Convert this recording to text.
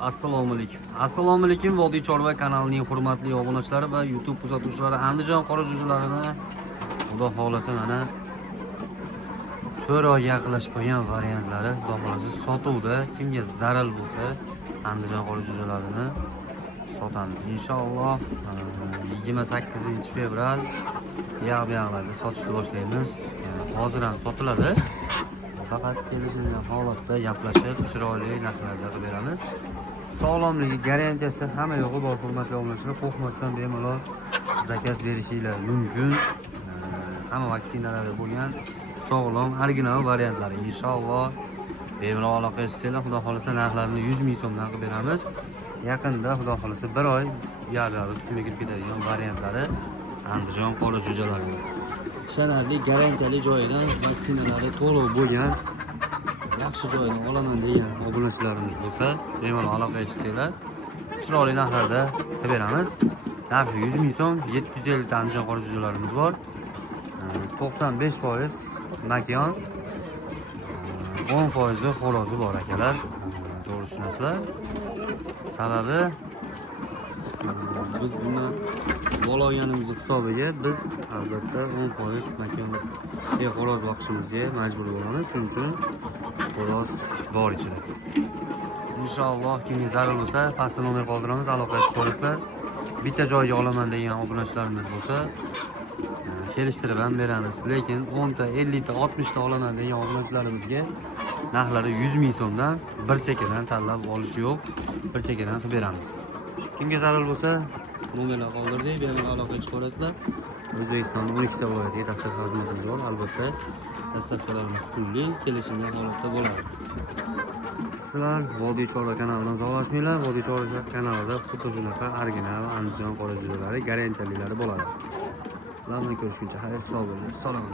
Assalomu alaykum Vodiy Chorva kanalining hurmatli obunachilari va YouTube kuzatuvchilari. Andijon qora jo'jalarini xudo xolasa mana 4 oy yaqinlashib qolgan variantlari xudo xolasa sotuvda. Kimga zarar bo'lsa Andijon qora jo'jalarini sotamiz inshaalloh. 28-fevral yaqlarda sotishni boshlaymiz. Hozir ham sotiladi. Faqat kelishilgan holatda gaplashib, chiroyli narxlarda qilib beramiz. Sog'lomligi garantiyasi hamma yo'g'i bor hurmatli obunachilar. Qo'rqmasdan bemalol zakaz berishinglar mumkin. Hamma vaksinalari bo'lgan sog'lom original variantlari inshaalloh bemalol aloqa qilsanglar, xudo xolasa narxlarini 100 ming so'mdan qilib beramiz. Yaqinda xudo xolasa 1 oy yaqinda tuxumga kirib ketadigan variantlari Andijon qora jo'jalari. Ishonarli garantiyali joyidan vaksinalari to'liq bo'lgan yaxshi joydan olaman degan obunachilarimiz bo'lsa bemalol aloqa qilsanglar chiroyli narxlarda qilib beramiz. Narxi 100 ming so'm, 750 ta Andijon qora jo'jalarimiz bor. 95% makon, 10% xo'rozi bor akalar. To'g'ri tushunasizlar. Sababi biz buni bola olganimiz hisobiga biz albatta 10% makon xo'roz boqishimizga majbur bo'lamiz. Shuning uchun xo'roz bor ichida. Inshaalloh kimga zarar bo'lsa pastda nomer qoldiramiz, aloqa qilib bitta joyga olaman degan obunachilarimiz bo'lsa kelishtirib ham beramiz. Lekin 10 ta, 50 ta, 60 ta olaman degan obunachilarimizga narxlari 100 ming so'mdan bir chekkadan tanlab olish yo'q, bir chekkadan qilib beramiz. Kimga zarar bo'lsa nomerlar qoldirdik, bemalol aloqa chiqarasizlar. O'zbekistonning 12 ta viloyatiga dastlabki xizmatimiz bor. Albatta dastlabkilarimiz pulli, kelishilgan holatda bo'ladi. Sizlar Vodiy Chorva kanalidan uzoqlashmanglar. Vodiy Chorva kanalida xuddi shunaqa original Andijon qora jo'jalari garantiyalilari bo'ladi. Sizlar bilan ko'rishguncha xayr, sog' bo'ling. Salom.